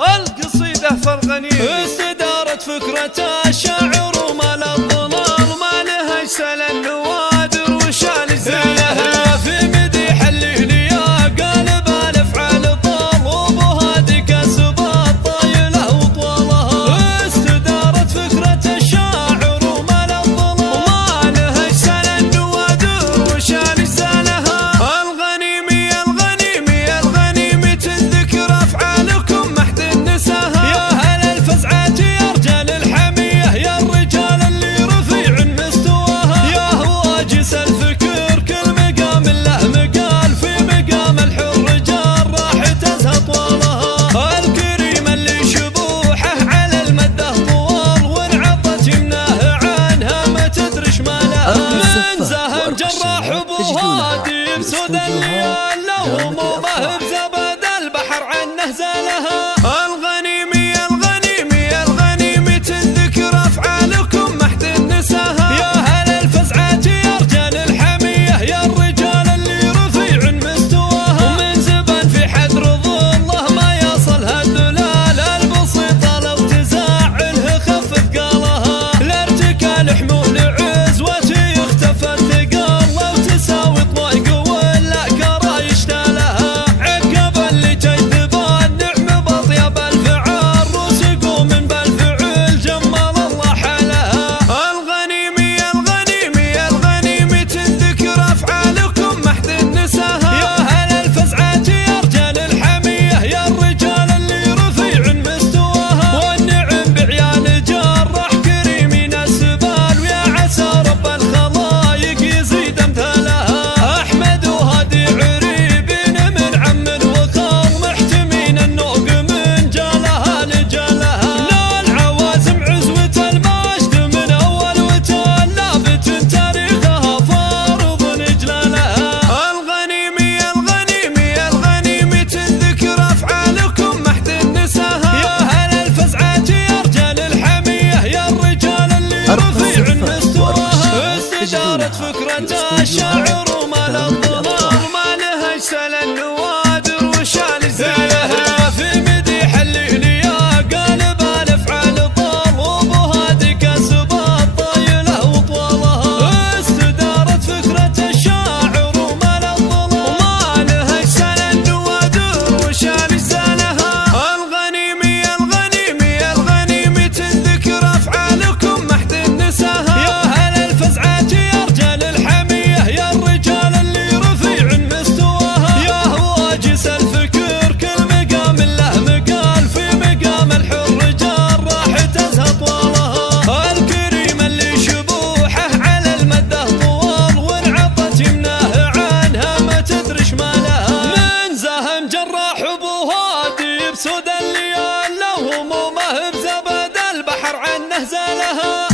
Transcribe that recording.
القصيدة فرغني استدارت فكرة الشاعر وما للظلال ما لها يسال النوادر وشال الزلها في مديح الليل يا قلب الافعال طال وبهادي كسب الطايله وطولها استدارت فكرة الشاعر وما للظلال وما لها يسال النوادر وشال الزلها الغنيمي الغنيمي الغنيمي تنذكر افعالكم محد النساها يا هل الفزعات يا رجال الحميه يا الرجال اللي رفيع مستواها يا هواجس الفكر كل مقام له مقال في مقام الحر جار راح تزهى طوالها الكريم اللي شبوحه على المده طوال وانعطت يمناه عنها ما تدرش ما لها من زهم جراح ابوهادي بسود الليال له همومه بزبد البحر عنه زالها الغنيمي الغنيمي الغنيمي تنذكر افعالكم محد النساها يا هل الفزعات يا رجال الحميه يا الرجال اللي رفيع مستواها ومن زبن في حدر ظله ما يصل هالدلال البسيطه لو تزعله خفف قالها الارتكال حمول عزوتي اختفت ثقال لو تساوي طويق ولا كره يشتالها عقب اللي جذب النعم بطيب الفعال رسقوا من بالفعل جمال الله حالها الغنيمي الغنيمي الغنيمي تنذكر افعالكم محد النساها يا هل الفزعات يا رجال الحميه يا الرجال اللي رفيع مستواها والنعم بعيال جراح كريمين السبال ويا عسى رب الخلايق يزيد امثالها احمد وهادي عريبين من عم وخال محتمين النوق من جالها لجالها لا العوازم عزوة المجد من اول وتال لابت تاريخها فارض اجلالها الغنيمي الغنيمي الغنيمي تنذكر افعالكم محد النساها يا هل الفزعات يا رجال الحميه يا الرجال اللي رفيع مستواها استدارت فكرة الشاعر وما للظلال ما لها يسال النوادر وشال الزلها في مديح الليل يا قلب الافعال طال وبهادي كسب الطايله وطولها استدارت فكرة الشاعر وما للظلال وما لها يسال النوادر وشال الزلها الغنيمي الغنيمي الغنيمي تنذكر افعالكم محد النساها يا هل الفزعات يا رجال الحميه يا الرجال اللي رفيع مستواها يا هواجس الفكر كل مقام له مقال في مقام الحر جار راح تزهى طوالها الكريم اللي شبوحه على المده طوال وانعطت يمناه عنها ما تدرش ما لها من زهم جراح ابوهادي بسود الليال له همومه بزبد البحر عنه زالها